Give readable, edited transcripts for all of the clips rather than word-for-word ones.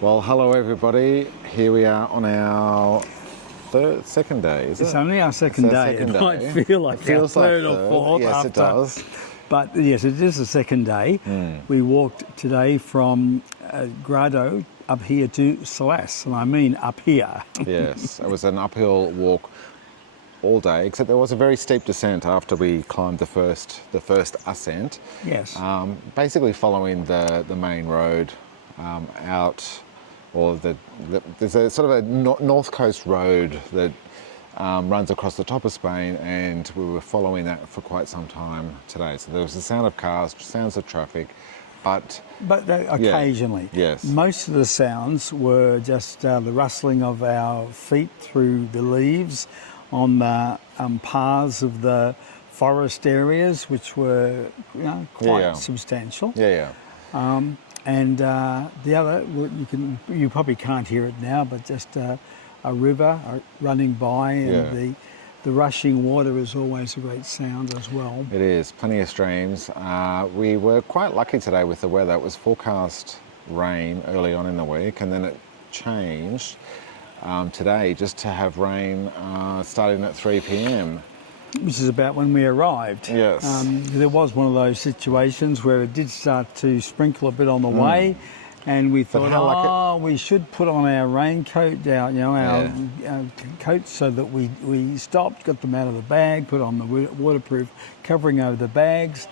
Well, hello everybody. Here we are on our second day, is it? It's only our second day. It might feel like our third or fourth. Yes, it does. But yes, it is the second day. We walked today from Grado up here to Salas, and I mean up here. Yes, it was an uphill walk all day, except there was a very steep descent after we climbed the first ascent. Yes. Basically following the main road out, or there's a sort of a north coast road that runs across the top of Spain, and we were following that for quite some time today. So there was the sound of cars, sounds of traffic, but occasionally. Yes. Most of the sounds were just the rustling of our feet through the leaves on the paths of the forest areas, which were quite substantial. And the other, you probably can't hear it now, but just a river running by, and the rushing water is always a great sound as well. It is, plenty of streams. We were quite lucky today with the weather. It was forecast rain early on in the week, and then it changed today just to have rain starting at 3 p.m. Which is about when we arrived. Yes. There was one of those situations where it did start to sprinkle a bit on the way, and we thought, we should put on our raincoat, our coats, so that we stopped, got them out of the bag, put on the waterproof covering over the bags.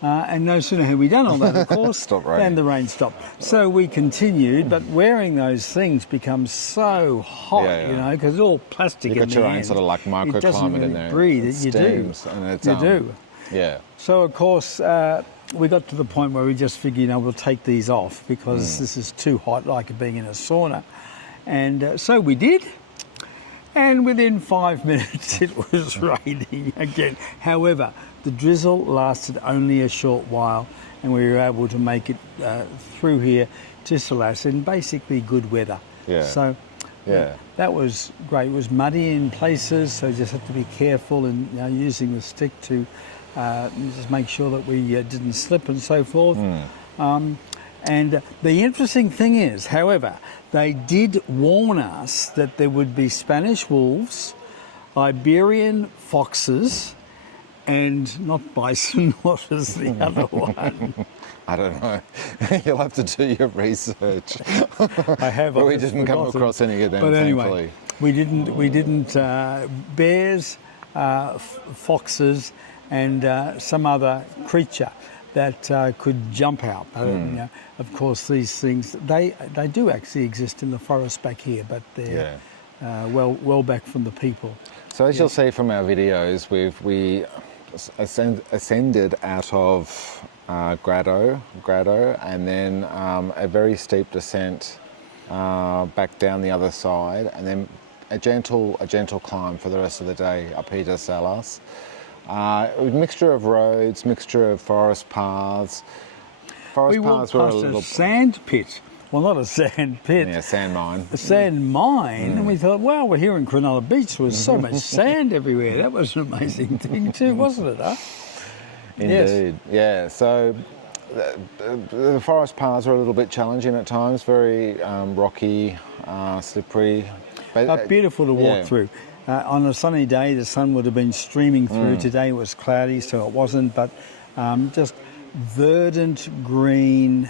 And no sooner had we done all that, of course, than the rain stopped. So we continued, but wearing those things becomes so hot, because it's all plastic. You've got your own sort of like microclimate in there. Breathe. You do. Yeah. So of course we got to the point where we just figured, we'll take these off because this is too hot, like being in a sauna, and so we did. And within 5 minutes, it was raining again. However, the drizzle lasted only a short while, and we were able to make it through here to Salas in basically good weather. Yeah. So that was great. It was muddy in places, so you just had to be careful in using the stick to just make sure that we didn't slip and so forth. And the interesting thing is, however, they did warn us that there would be Spanish wolves, Iberian foxes, and not bison. What was the other one? I don't know. You'll have to do your research. I have. But we didn't come across any of them, but anyway, thankfully. We didn't. Bears, foxes, and some other creature that could jump out. Of course, these things they do actually exist in the forest back here, but they're well back from the people. So as you'll see from our videos, we ascended out of Grado, and then a very steep descent back down the other side, and then a gentle climb for the rest of the day up here to Salas. A mixture of roads, mixture of forest paths. We walked past a sand pit. Well, not a sand pit. Yeah, sand mine. A sand mine. And we thought, well, we're here in Cronulla Beach. There was so much sand everywhere. That was an amazing thing too, wasn't it, huh? Indeed. Yes. Yeah, so the forest paths are a little bit challenging at times, very rocky, slippery. But beautiful to walk through. On a sunny day, the sun would have been streaming through. Today it was cloudy, so it wasn't, but just verdant green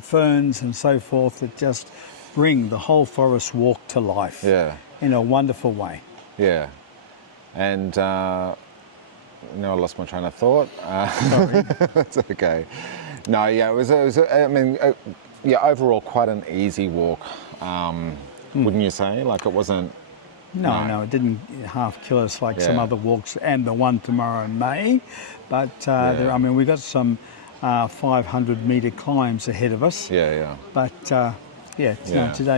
ferns and so forth that just bring the whole forest walk to life in a wonderful way. Yeah. And I lost my train of thought. Sorry. That's okay. No, it was overall quite an easy walk, wouldn't you say? Like it wasn't... No, it didn't half kill us like some other walks, and the one tomorrow may. But we got some 500-metre climbs ahead of us. But today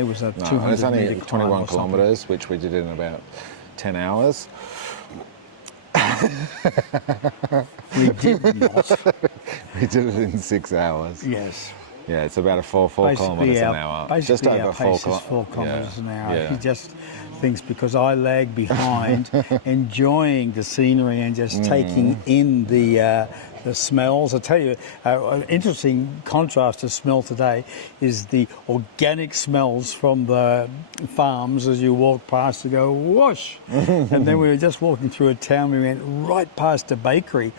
was a 200-metre climb. It's only 21 kilometres, which we did in about 10 hours. We did not. We did it in 6 hours. Yes. Yeah, it's about 4 kilometres an hour. Just over 4 kilometres an hour. He just thinks because I lag behind, enjoying the scenery and just taking in the the smells. I tell you, an interesting contrast to smell today is the organic smells from the farms as you walk past to go whoosh. And then we were just walking through a town. We went right past a bakery.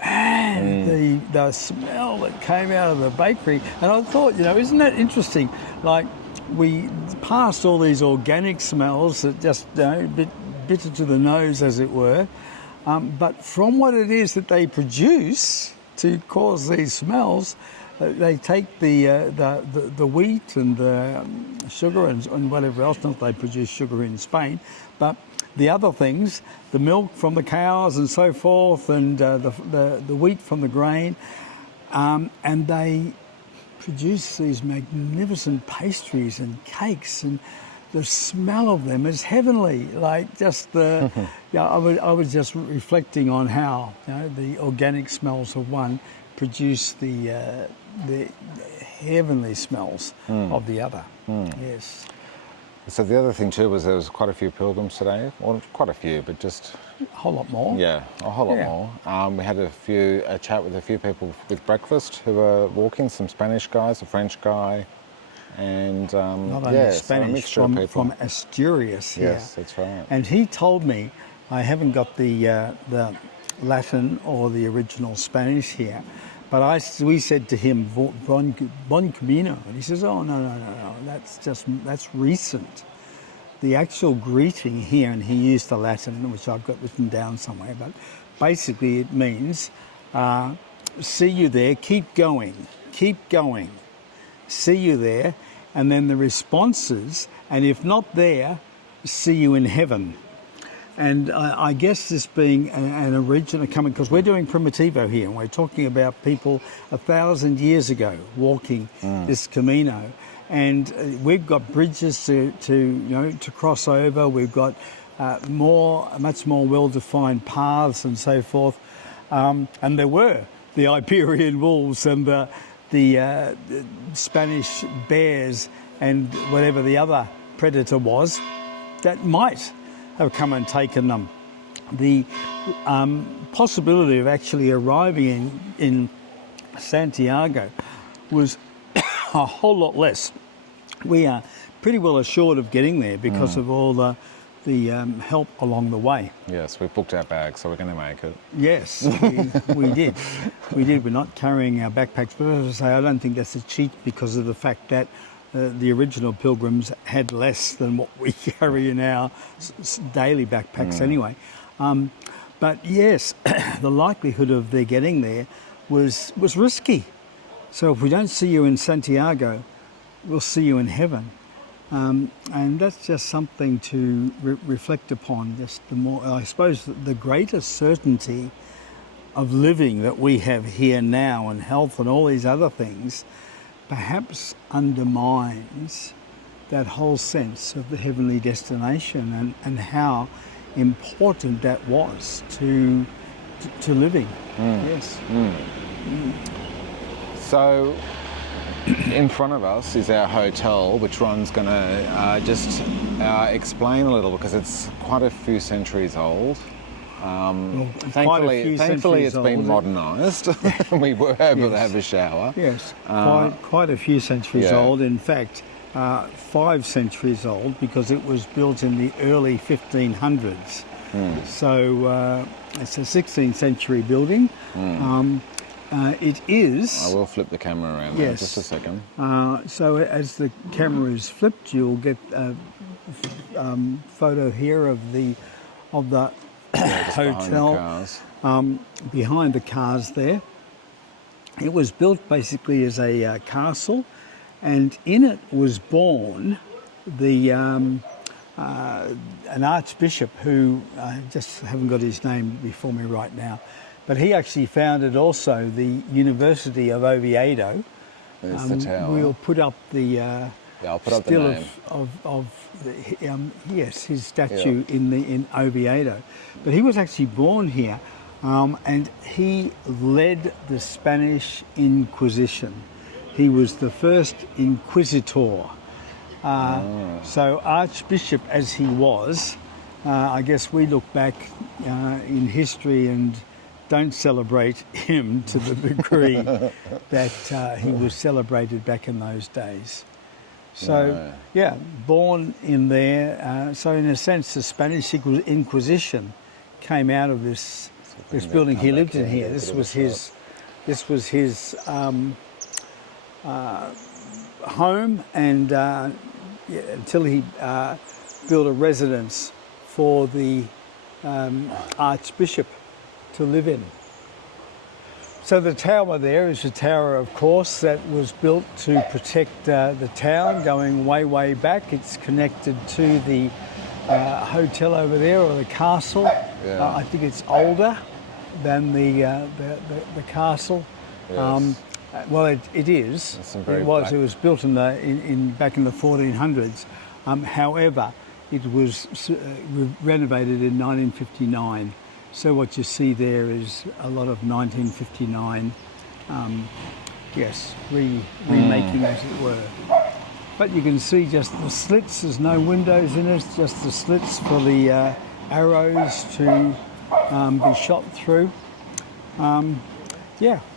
And the smell that came out of the bakery, and I thought, isn't that interesting? Like, we passed all these organic smells that just, a bit bitter to the nose, as it were. But from what it is that they produce to cause these smells, they take the wheat and the sugar and whatever else. Not that they produce sugar in Spain, but the other things, the milk from the cows and so forth, and the wheat from the grain, and they produce these magnificent pastries and cakes, and the smell of them is heavenly. Like just the, I was just reflecting on how the organic smells of one produce the heavenly smells of the other. Yes. So the other thing too was there was quite a few pilgrims today. Well, quite a few, but just a whole lot more. Yeah, a whole lot more. We had a chat with a few people with breakfast who were walking. Some Spanish guys, a French guy, and not only Spanish, from Asturias. Yes, that's right. And he told me, I haven't got the Latin or the original Spanish here, but we said to him, bon Camino, and he says, oh, no, that's recent. The actual greeting here, and he used the Latin, which I've got written down somewhere, but basically it means, see you there, keep going, see you there, and then the responses, and if not there, see you in heaven. And I guess this being an original coming, because we're doing Primitivo here, and we're talking about people 1,000 years ago walking this Camino, and we've got bridges to cross over. We've got much more well-defined paths and so forth. And there were the Iberian wolves and the Spanish bears and whatever the other predator was that might have come and taken them. The possibility of actually arriving in Santiago was a whole lot less. We are pretty well assured of getting there because of all the help along the way. Yes, we booked our bags, so we're going to make it. Yes, we did. We did. We're not carrying our backpacks, but as I say, I don't think that's a cheat because of the fact that the original pilgrims had less than what we carry in our daily backpacks anyway. But yes, the likelihood of their getting there was risky. So if we don't see you in Santiago, we'll see you in heaven. And that's just something to reflect upon. Just the more, I suppose, the greater certainty of living that we have here now, and health and all these other things, perhaps undermines that whole sense of the heavenly destination and how important that was to living. Yes. So in front of us is our hotel, which Ron's going to just explain a little, because it's quite a few centuries old. Thankfully it's been modernised. We were able to have a shower. Yes, quite a few centuries old. In fact, 5 centuries old, because it was built in the early 1500s. So it's a 16th century building. It is... I will flip the camera around there, just a second. So as the camera is flipped, you'll get a photo here of the hotel behind the cars there. It was built basically as a castle, and in it was born an archbishop who, I just haven't got his name before me right now, but he actually founded also the University of Oviedo. There's the tower. We'll put up the I'll put up the name. His statue in Oviedo. But he was actually born here, and he led the Spanish Inquisition. He was the first inquisitor. So archbishop as he was, I guess we look back in history and don't celebrate him to the degree that he was celebrated back in those days. So, yeah, born in there. So, in a sense, the Spanish Inquisition came out of this building. He lived in here. This was his home, and until he built a residence for the Archbishop to live in. So the tower there is a tower, of course, that was built to protect the town going way, way back. It's connected to the hotel over there, or the castle. I think it's older than the castle. Yes. Well, it is. It was built back in the 1400s. However, it was renovated in 1959. So what you see there is a lot of 1959, remaking, as it were. But you can see just the slits. There's no windows in it. Just the slits for the arrows to be shot through.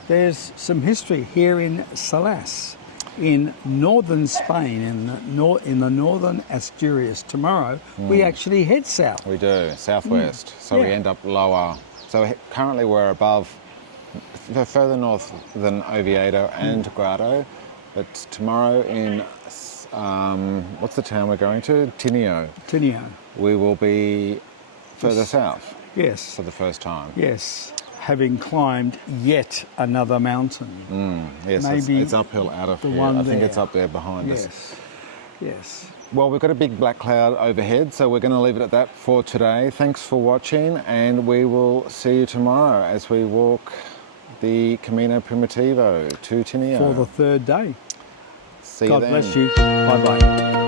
There's some history here in Salas, in northern Spain, in the northern Asturias. Tomorrow we actually head south. We do, southwest. So we end up lower. So currently we're above, further north than Oviedo and Grado. But tomorrow in, what's the town we're going to? Tineo. We will be further south. Yes. For the first time. Yes. Having climbed yet another mountain. Yes, maybe it's uphill out of here. I think it's up there behind us. Yes. Well, we've got a big black cloud overhead, so we're going to leave it at that for today. Thanks for watching, and we will see you tomorrow as we walk the Camino Primitivo to Tineo. For the third day. See you then. God bless you. Bye-bye.